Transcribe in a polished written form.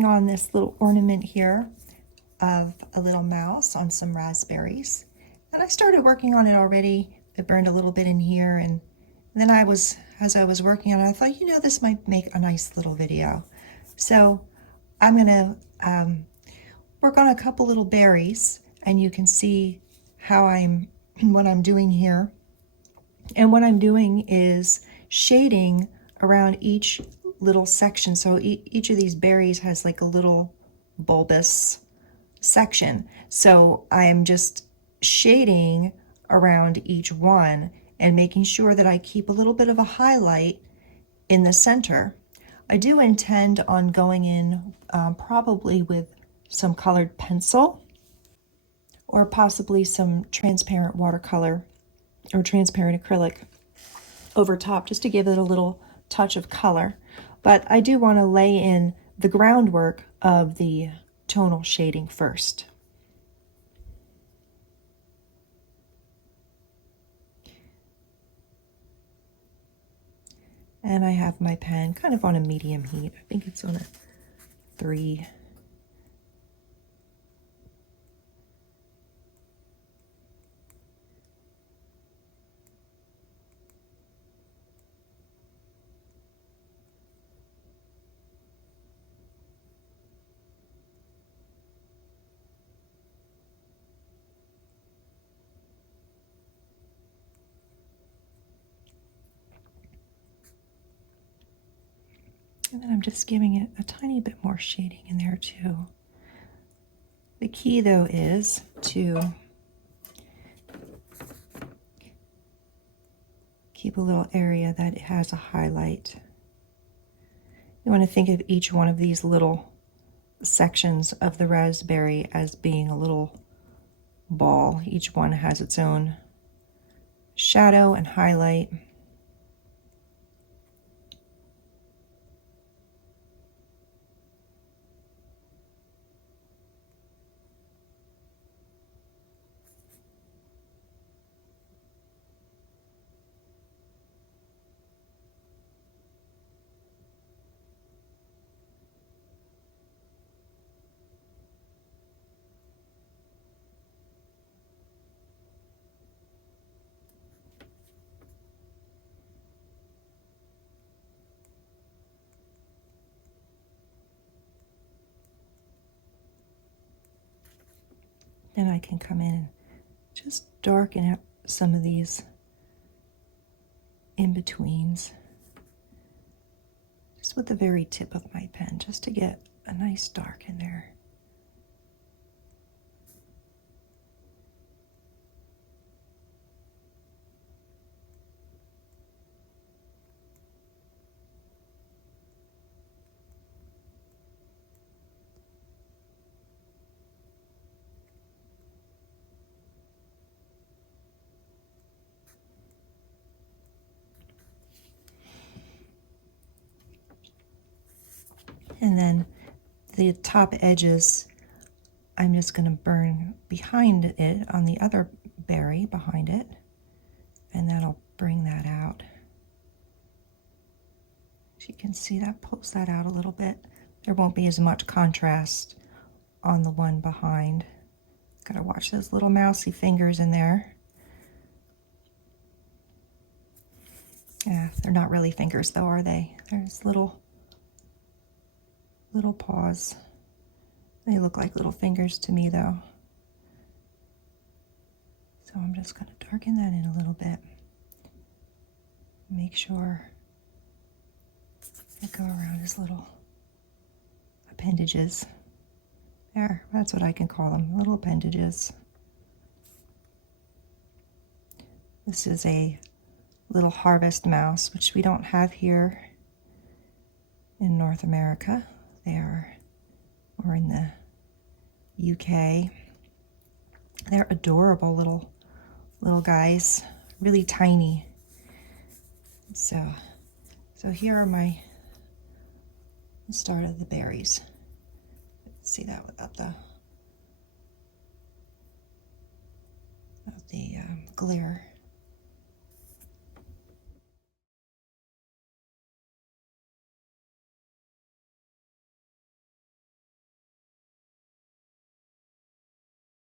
working on this little ornament here of a little mouse on some raspberries. And I started working on it already. It burned a little bit in here, and then as I was working on it, I thought, you know, this might make a nice little video. So I'm gonna work on a couple little berries, and you can see how what I'm doing here. And what I'm doing is shading around each little section. So each of these berries has like a little bulbous section. So I'm just shading around each one and making sure that I keep a little bit of a highlight in the center. I do intend on going in probably with some colored pencil or possibly some transparent watercolor or transparent acrylic over top just to give it a little touch of color. But I do want to lay in the groundwork of the tonal shading first. And I have my pen kind of on a medium heat. I think it's on a 3. And then I'm just giving it a tiny bit more shading in there too. The key though is to keep a little area that has a highlight. You want to think of each one of these little sections of the raspberry as being a little ball. Each one has its own shadow and highlight. Then I can come in and just darken out some of these in-betweens, just with the very tip of my pen, just to get a nice dark in there. And then the top edges, I'm just going to burn behind it on the other berry behind it, and that'll bring that out. As you can see, that pulls that out a little bit. There won't be as much contrast on the one behind. Gotta watch those little mousy fingers in there. Yeah, they're not really fingers though, are they? They're just little paws. They look like little fingers to me though. So I'm just going to darken that in a little bit. Make sure I go around his little appendages. There, that's what I can call them, little appendages. This is a little harvest mouse, which we don't have here in North America. We're in the UK. They're adorable little guys, really tiny. So here are the start of the berries. See that without the glare.